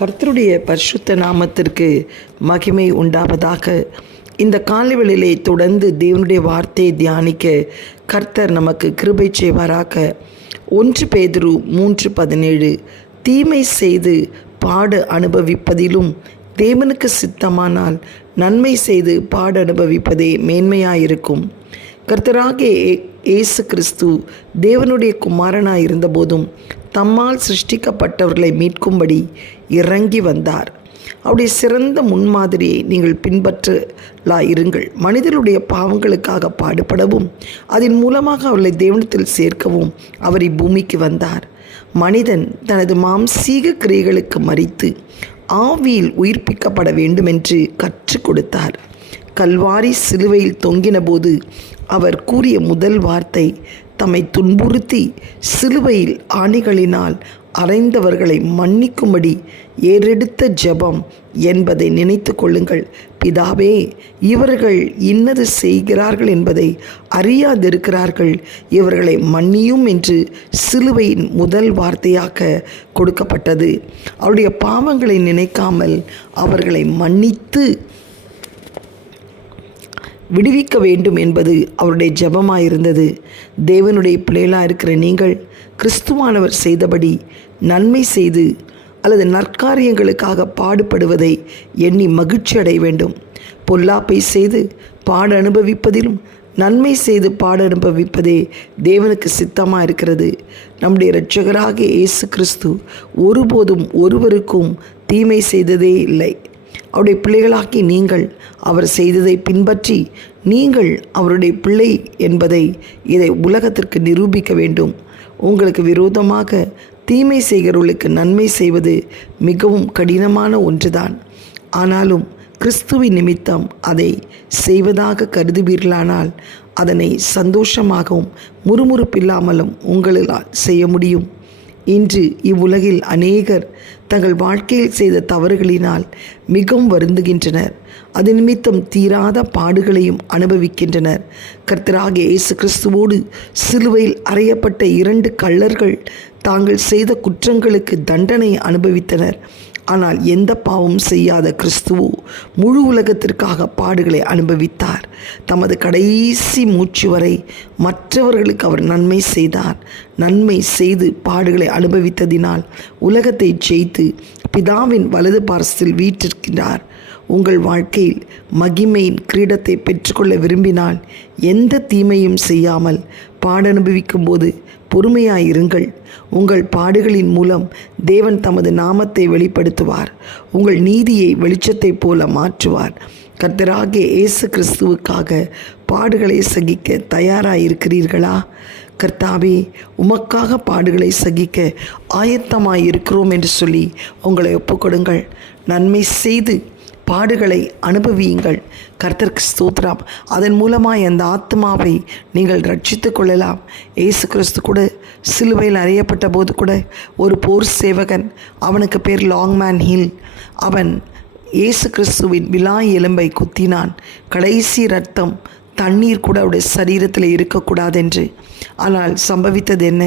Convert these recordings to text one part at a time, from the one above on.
கர்த்தருடைய பரிசுத்த நாமத்திற்கு மகிமை உண்டாவதாக. இந்த காலைவெளியிலே தொடர்ந்து தேவனுடைய வார்த்தையை தியானிக்க கர்த்தர் நமக்கு கிருபை செய்வாராக. ஒன்று பேதுரு மூன்று பதினேழு தீமை செய்து பாடு அனுபவிப்பதிலும் தேவனுக்கு சித்தமானால் நன்மை செய்து பாடு அனுபவிப்பதே மேன்மையாயிருக்கும். கர்த்தராகிய இயே- இயேசு கிறிஸ்து தேவனுடைய குமாரனாக இருந்தபோதும் தம்மால் சிருஷ்டிக்கப்பட்டவர்களை மீட்கும்படி இறங்கி வந்தார். அவருடைய சிறந்த முன்மாதிரியை நீங்கள் பின்பற்றலா இருங்கள் மனிதனுடைய பாவங்களுக்காக பாடுபடவும் அதன் மூலமாக அவர்களை தேவனத்தில் சேர்க்கவும் அவர் இப்பூமிக்கு வந்தார். மனிதன் தனது மாம்சீக கிரியைகளுக்கு மறித்து ஆவியில் உயிர்ப்பிக்கப்பட வேண்டுமென்று கற்றுக் கொடுத்தார். கல்வாரி சிலுவையில் தொங்கினபோது அவர் கூறிய முதல் வார்த்தை தம்மை துன்புறுத்தி சிலுவையில் ஆணிகளினால் அறைந்தவர்களை மன்னிக்கும்படி ஏறெடுத்த ஜெபம் என்பதை நினைத்து கொள்ளுங்கள். பிதாவே இவர்கள் இன்னது செய்கிறார்கள் என்பதை அறியாதிருக்கிறார்கள். இவர்களை மன்னியும் என்று சிலுவையின் முதல் வார்த்தையாக கொடுக்கப்பட்டது. அவருடைய பாவங்களை நினைக்காமல் அவர்களை மன்னித்து விடுவிக்க வேண்டும் என்பது அவருடைய ஜெபமாயிருந்தது. தேவனுடைய பிள்ளைகளாக இருக்கிற நீங்கள் கிறிஸ்துவானவர் செய்தபடி நன்மை செய்து அல்லது நற்காரியங்களுக்காக பாடுபடுவதை எண்ணி மகிழ்ச்சி அடைய வேண்டும். பொல்லாப்பை செய்து பாட அனுபவிப்பதிலும் நன்மை செய்து பாட அனுபவிப்பதே தேவனுக்கு சித்தமாக இருக்கிறது. நம்முடைய இரட்சகராக இயேசு கிறிஸ்து ஒருபோதும் ஒருவருக்கும் தீமை செய்ததே இல்லை. அவருடைய பிள்ளைகளாக்கி நீங்கள் அவர் செய்ததை பின்பற்றி நீங்கள் அவருடைய பிள்ளை என்பதை இதை உலகத்திற்கு நிரூபிக்க வேண்டும். உங்களுக்கு விரோதமாக தீமை செய்கிறவர்களுக்கு நன்மை செய்வது மிகவும் கடினமான ஒன்றுதான். ஆனாலும் கிறிஸ்துவின் நிமித்தம் அதை செய்வதாக கருதுவீர்களானால் அதனை சந்தோஷமாகவும் முறுமுறுப்பில்லாமலும் உங்களால் செய்ய முடியும். இன்று இவ்வுலகில் அநேகர் தங்கள் வாழ்க்கையில் செய்த தவறுகளினால் மிகவும் வருந்துகின்றனர். அது நிமித்தம் தீராத பாடுகளையும் அனுபவிக்கின்றனர். கர்த்தராகிய இயேசு கிறிஸ்துவோடு சிலுவையில் அறையப்பட்ட இரண்டு கள்ளர்கள் தாங்கள் செய்த குற்றங்களுக்கு தண்டனை அனுபவித்தனர். ஆனால் எந்த பாவம் செய்யாத கிறிஸ்துவோ முழு உலகத்திற்காக பாடுகளை அனுபவித்தார். தமது கடைசி மூச்சு வரை மற்றவர்களுக்கு அவர் நன்மை செய்தார். நன்மை செய்து பாடுகளை அனுபவித்ததினால் உலகத்தை ஜெயித்து பிதாவின் வலது பார்சத்தில் வீற்றிருக்கிறார். உங்கள் வாழ்க்கையில் மகிமையின் கிரீடத்தை பெற்றுக்கொள்ள விரும்பினால் எந்த தீமையும் செய்யாமல் பாடனுபவிக்கும் போது பொறுமையாயிருங்கள். உங்கள் பாடுகளின் மூலம் தேவன் தமது நாமத்தை வெளிப்படுத்துவார். உங்கள் நீதியை வெளிச்சத்தைப் போல மாற்றுவார். கர்த்தராகிய இயேசு கிறிஸ்துவுக்காக பாடுகளை சகிக்க தயாராயிருக்கிறீர்களா? கர்த்தாவே உமக்காக பாடுகளை சகிக்க ஆயத்தமாக இருக்கிறோம் என்று சொல்லி உங்களை ஒப்புக்கொடுங்கள். நன்மை செய்து பாடுகளை அனுபவியுங்கள். கர்த்தர்க்கு ஸ்தோத்ராம் அதன் மூலமாக அந்த ஆத்மாவை நீங்கள் ரட்சித்து கொள்ளலாம். இயேசு கிறிஸ்து கூட சிலுவையில் அறியப்பட்ட போது கூட ஒரு போர் சேவகன் அவனுக்கு பேர் லாங்மேன் ஹில். அவன் இயேசு கிறிஸ்துவின் விழா எலும்பை குத்தினான். கடைசி ரத்தம் தண்ணீர் கூட அவருடைய சரீரத்தில் இருக்கக்கூடாதென்று. ஆனால் சம்பவித்தது என்ன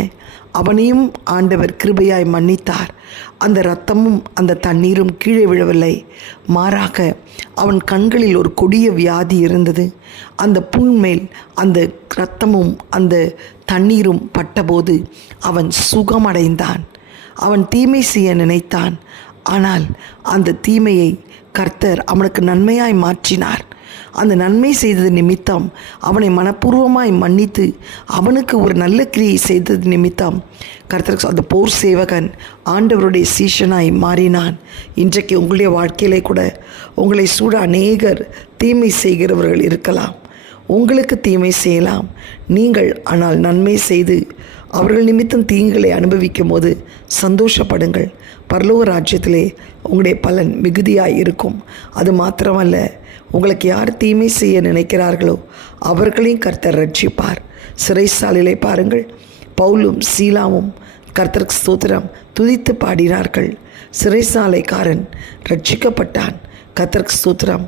அவனையும் ஆண்டவர் கிருபையாய் மன்னித்தார். அந்த இரத்தமும் அந்த தண்ணீரும் கீழே விழவில்லை. மாறாக அவன் கண்களில் ஒரு கொடிய வியாதி இருந்தது. அந்த புண்மேல் அந்த இரத்தமும் அந்த தண்ணீரும் பட்டபோது அவன் சுகமடைந்தான். அவன் தீமை செய்ய நினைத்தான். ஆனால் அந்த தீமையை கர்த்தர் அவனுக்கு நன்மையாய் மாற்றினார். அந்த நன்மை செய்தது நிமித்தம் அவனை மனப்பூர்வமாய் மன்னித்து அவனுக்கு ஒரு நல்ல கிரியை செய்தது நிமித்தம். கருத்தர் அந்த போர் சேவகன் ஆண்டவருடைய சீஷனாய் மாறினான். இன்றைக்கு உங்களுடைய வாழ்க்கையிலே கூட உங்களை சூட அநேகர் தீமை செய்கிறவர்கள் இருக்கலாம். உங்களுக்கு தீமை செய்யலாம். நீங்கள் ஆனால் நன்மை செய்து அவர்கள் நிமித்தம் தீங்குகளை அனுபவிக்கும் போது சந்தோஷப்படுங்கள். பரலோக ராஜ்யத்திலே உங்களுடைய பலன் மிகுதியாக இருக்கும். அது மாத்திரமல்ல உங்களுக்கு யார் தீமை செய்ய நினைக்கிறார்களோ அவர்களையும் கர்த்தர் ரட்சிப்பார். சிறைசாலிலே பாருங்கள் பவுலும் சீலாவும் கர்த்தருக்கு ஸ்தோத்திரம் துதித்து பாடினார்கள். சிறைசாலைக்காரன் ரட்சிக்கப்பட்டான் கர்த்தருக்கு ஸ்தோத்திரம்.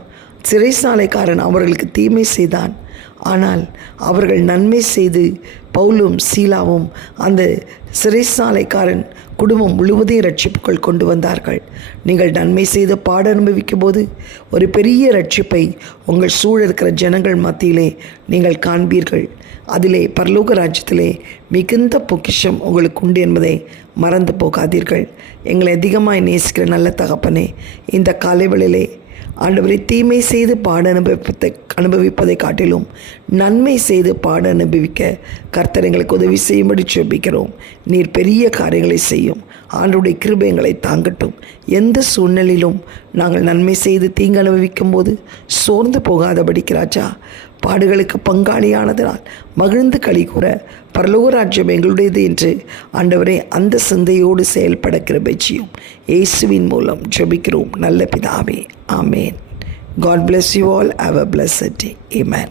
சிறைசாலைக்காரன் அவர்களுக்கு தீமை செய்தான் ஆனால் அவர்கள் நன்மை செய்து பவுலும் சீலாவும் அந்த சிறைசாலைக்காரன் குடும்பம் முழுவதையும் ரட்சிப்புக்குள் கொண்டு வந்தார்கள். நீங்கள் நன்மை செய்து பாட அனுபவிக்கும் போது ஒரு பெரிய ரட்சிப்பை உங்கள் சூழ இருக்கிற ஜனங்கள் மத்தியிலே நீங்கள் காண்பீர்கள். அதிலே பரலோக ராஜ்யத்திலே மிகுந்த பொக்கிஷம் உங்களுக்கு உண்டு என்பதை மறந்து போகாதீர்கள். எங்களை அதிகமாக நேசிக்கிற நல்ல தகப்பனே இந்த காலைவெளியிலே ஆண்டவரை தீமை செய்து பாட அனுபவிப்பதை அனுபவிப்பதை காட்டிலும் நன்மை செய்து பாட அனுபவிக்க கர்த்தர் எங்களுக்கு உதவி செய்யும்படி செபிக்கிறோம் நீர் பெரிய காரியங்களை செய்யும். ஆண்டுடைய கிருபயங்களை தாங்கட்டும். எந்த சூழ்நிலையிலும் நாங்கள் நன்மை செய்து தீங்கு அனுபவிக்கும் போது சோர்ந்து போகாதபடிக்கு ராஜா பாடுகளுக்கு பங்காளியானதனால் மகிழ்ந்து களி கூற பரலோக ராஜ்யம் எங்களுடையது என்று ஆண்டவரே அந்த சிந்தையோடு செயல்பட கிருபை இயேசுவின் மூலம் ஜெபிக்கிறோம். நல்ல பிதாவே. ஆமேன். God bless you all have a blessed day. Amen.